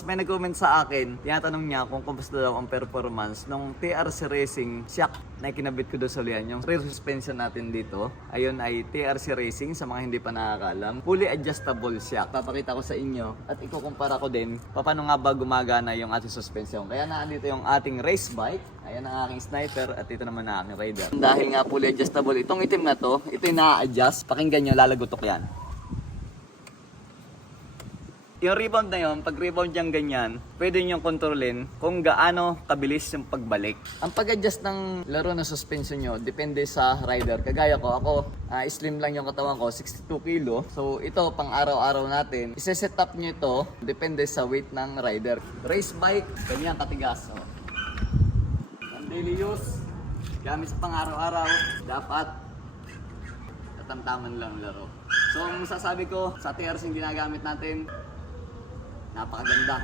May nag-comment sa akin, tinatanong niya kung kumusta daw ang performance nung TRC Racing shock na kinabit ko doon sa ulian. Yung rear suspension natin dito, ayun ay TRC Racing sa mga hindi pa nakakalam. Fully adjustable shock. Papakita ko sa inyo at ikukumpara ko din paano nga ba gumagana yung ating suspension. Kaya nandito yung ating race bike. Ayan ang aking sniper at ito naman na aking rider. Dahil nga fully adjustable, itong itim na to, ito yung na-adjust. Pakinggan nyo, lalagutok yan. Yung rebound na yun, pag rebound niyang ganyan, pwede niyong kontrolin kung gaano kabilis yung pagbalik. Ang pag-adjust ng laro ng suspension nyo, depende sa rider. Kagaya ko, ako, slim lang yung katawan ko, 62 kilo. So ito, pang araw-araw natin, isa-set up nyo ito, depende sa weight ng rider. Race bike, ganyan katigas. So, ang daily use, gamit sa pang araw-araw, dapat katamtaman lang laro. So ang masasabi ko, sa TRC yung ginagamit natin, napakaganda.